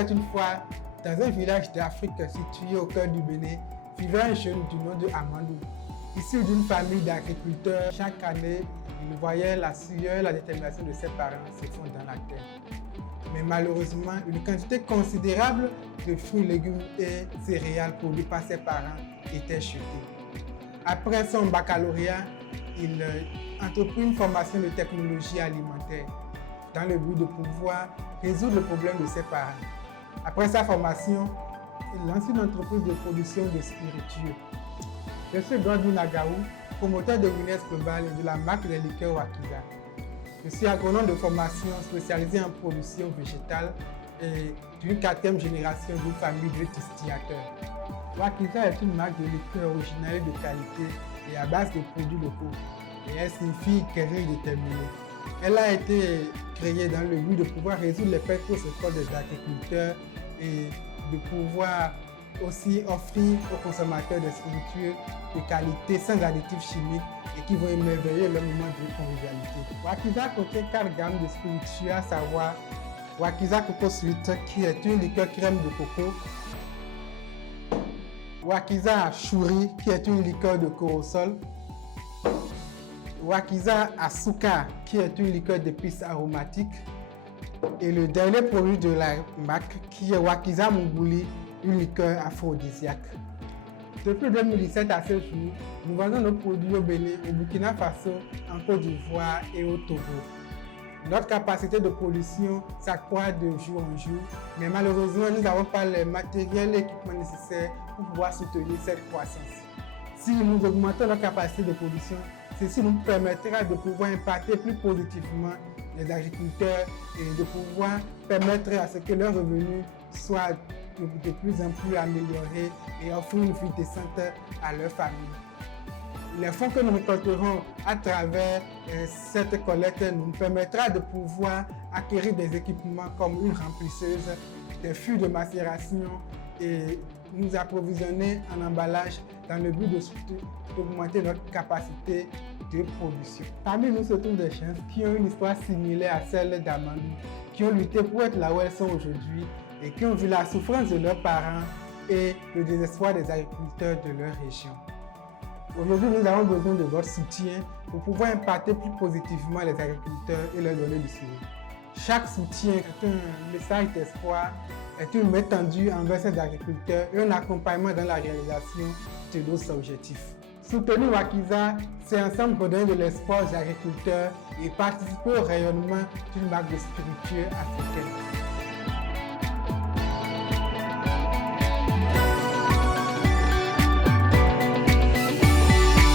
était une fois dans un village d'Afrique situé au cœur du Bénin, vivait un jeune du nom de Amadou. Issu d'une famille d'agriculteurs, chaque année, il voyait la sueur et la détermination de ses parents se fondre dans la terre. Mais malheureusement, une quantité considérable de fruits, légumes et céréales produits par ses parents était jetée. Après son baccalauréat, il entreprit une formation de technologie alimentaire dans le but de pouvoir résoudre le problème de ses parents. Après sa formation, il lance une entreprise de production de spiritueux. Je suis Godwin Agaou, promoteur de Guinness Global et de la marque des liqueurs Wakiza. Je suis agronome de formation spécialisé en production végétale et d'une 4e génération d'une famille de distillateurs. Wakiza est une marque de liqueur originale et de qualité et à base de produits locaux. Et elle signifie guerrier déterminé. Elle a été créée dans le but de pouvoir résoudre les pertes-écoles des agriculteurs et de pouvoir aussi offrir aux consommateurs des spiritueux de qualité sans additifs chimiques et qui vont émerveiller leur moment de convivialité. Wakiza contient 4 gammes de spiritueux, à savoir Wakiza Coco Sweet qui est une liqueur crème de coco, Wakiza Chouri qui est une liqueur de corossol, Wakiza Asuka qui est une liqueur d'épices aromatiques et le dernier produit de la marque qui est Wakiza Munguli, une liqueur aphrodisiaque. Depuis 2017 à ce jour, nous vendons nos produits au Bénin, au Burkina Faso, en Côte d'Ivoire et au Togo. Notre capacité de production s'accroît de jour en jour, mais malheureusement, nous n'avons pas les matériels et équipements nécessaires pour pouvoir soutenir cette croissance. Si nous augmentons notre capacité de production, ceci nous permettra de pouvoir impacter plus positivement les agriculteurs et de pouvoir permettre à ce que leurs revenus soient de plus en plus améliorés et offrir une vie décente à leur famille. Les fonds que nous récolterons à travers cette collecte nous permettra de pouvoir acquérir des équipements comme une remplisseuse, des fûts de macération et nous approvisionner en emballage dans le but d'augmenter notre capacité de production. Parmi nous se trouvent des chiens qui ont une histoire similaire à celle d'Amadou, qui ont lutté pour être là où elles sont aujourd'hui et qui ont vu la souffrance de leurs parents et le désespoir des agriculteurs de leur région. Aujourd'hui, nous avons besoin de votre soutien pour pouvoir impacter plus positivement les agriculteurs et leur donner du sourire. Chaque soutien est un message d'espoir, est une main tendue envers ces agriculteurs et un accompagnement dans la réalisation de nos objectifs. Soutenir Wakiza, c'est ensemble redonner de l'espoir aux agriculteurs et participer au rayonnement d'une marque de spiritueux africaine.